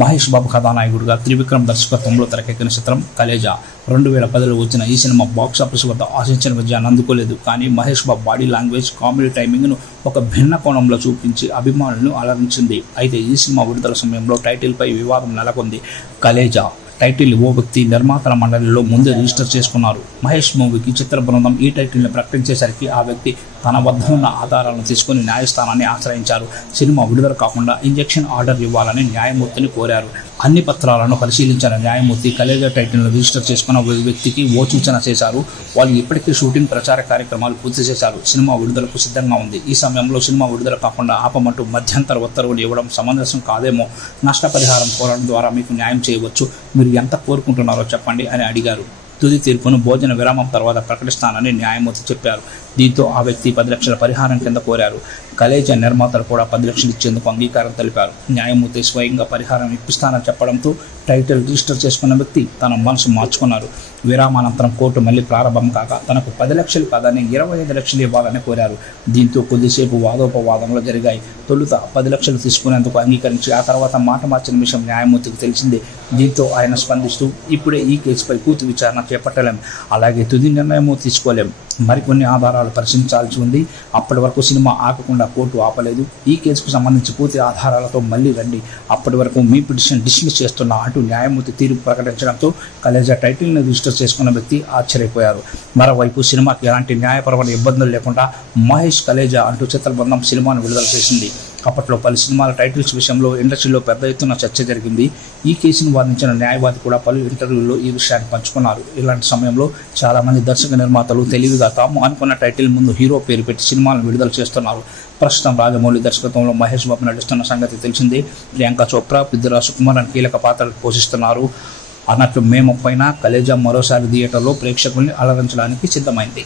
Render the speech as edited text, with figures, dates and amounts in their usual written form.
మహేష్ బాబు కథానాయకుడిగా త్రివిక్రమ్ దర్శకత్వంలో తెరకెక్కిన చిత్రం కలేజా 2010లో వచ్చిన ఈ సినిమా బాక్సాఫీస్ వద్ద ఆశించిన విజయాన్ని అందుకోలేదు. కానీ Mahesh Babu body language, comedy టైమింగ్ను ఒక భిన్న కోణంలో చూపించి అభిమానులను అలరించింది. అయితే ఈ సినిమా విడుదల సమయంలో టైటిల్పై వివాదం నెలకొంది. కలేజా టైటిల్ ఓ వ్యక్తి నిర్మాతల మండలిలో ముందే రిజిస్టర్ చేసుకున్నారు. మహేష్ మూవీకి చిత్ర బృందం ఈ టైటిల్ని ప్రకటించేసరికి ఆ వ్యక్తి తన వద్ద ఉన్న ఆధారాలను తీసుకుని న్యాయస్థానాన్ని ఆశ్రయించారు. సినిమా విడుదల కాకుండా ఇంజెక్షన్ ఆర్డర్ ఇవ్వాలని న్యాయమూర్తిని కోరారు. అన్ని పత్రాలను పరిశీలించిన న్యాయమూర్తి కలేజా టైటిల్ను రిజిస్టర్ చేసుకున్న వ్యక్తికి ఓ సూచన చేశారు. వాళ్ళు ఇప్పటికీ షూటింగ్, ప్రచార కార్యక్రమాలు పూర్తి చేశారు. సినిమా విడుదలకు సిద్ధంగా ఉంది. ఈ సమయంలో సినిమా విడుదల కాకుండా ఆపమంటూ మధ్యంతర ఉత్తర్వులు ఇవ్వడం సమంజసం కాదేమో. నష్టపరిహారం కోరడం ద్వారా మీకు న్యాయం చేయవచ్చు. మీరు ఎంత కోరుకుంటున్నారో చెప్పండి అని అడిగారు. తుది తీర్పును భోజన విరామం తర్వాత ప్రకటిస్తానని న్యాయమూర్తి చెప్పారు. దీంతో ఆ వ్యక్తి 10 లక్షల పరిహారం కింద కోరారు. కలేజా నిర్మాతలు కూడా 10 లక్షలు ఇచ్చేందుకు అంగీకారం తెలిపారు. న్యాయమూర్తి స్వయంగా పరిహారం ఇప్పిస్తానని చెప్పడంతో టైటిల్ రిజిస్టర్ చేసుకున్న వ్యక్తి తన మనసు మార్చుకున్నారు. విరామానంతరం కోర్టు మళ్లీ ప్రారంభం కాగా తనకు 10 లక్షలు కాదని 25 లక్షలు ఇవ్వాలని కోరారు. దీంతో కొద్దిసేపు వాదోపవాదనలు జరిగాయి. తొలుత 10 లక్షలు తీసుకునేందుకు అంగీకరించి ఆ తర్వాత మాట మార్చిన విషయం న్యాయమూర్తికి తెలిసిందే. దీంతో ఆయన స్పందిస్తూ ఇప్పుడే ఈ కేసుపై పూర్తి విచారణ చేపట్టలేం, అలాగే తుది నిర్ణయమూ తీసుకోలేం, మరికొన్ని ఆధారాలు పరిశీలించాల్సి ఉంది. అప్పటి వరకు సినిమా ఆగకుండా కోర్టు ఆపలేదు. ఈ కేసుకు సంబంధించి పూర్తి ఆధారాలతో మళ్లీ రండి, అప్పటి వరకు మీ పిటిషన్ డిస్మిస్ చేస్తున్న అంటూ న్యాయమూర్తి తీర్పు ప్రకటించడంతో కలేజా టైటిల్ని రిజిస్టర్ చేసుకున్న వ్యక్తి ఆశ్చర్యపోయారు. మరోవైపు సినిమాకి ఎలాంటి న్యాయపరమైన ఇబ్బందులు లేకుండా మహేష్ కలేజా అంటూ చిత్ర బృందం సినిమాను విడుదల చేసింది. అప్పట్లో పలు సినిమాల టైటిల్స్ విషయంలో ఇండస్ట్రీలో పెద్ద ఎత్తున చర్చ జరిగింది. ఈ కేసును వాదించిన న్యాయవాది కూడా పలు ఇంటర్వ్యూల్లో ఈ విషయాన్ని పంచుకున్నారు. ఇలాంటి సమయంలో చాలామంది దర్శక నిర్మాతలు తెలివిగా తాము అనుకున్న టైటిల్ ముందు హీరో పేరు పెట్టి సినిమాలను విడుదల చేస్తున్నారు. ప్రస్తుతం రాజమౌళి దర్శకత్వంలో మహేష్ బాబు నటిస్తున్న సంగతి తెలిసిందే. ప్రియాంక చోప్రా, పృథ్వీరాజ్ సుకుమారన్ కీలక పాత్రలు పోషిస్తున్నారు. అన్నట్లు మే 30న కలేజా మరోసారి థియేటర్లో ప్రేక్షకుల్ని అలరించడానికి సిద్ధమైంది.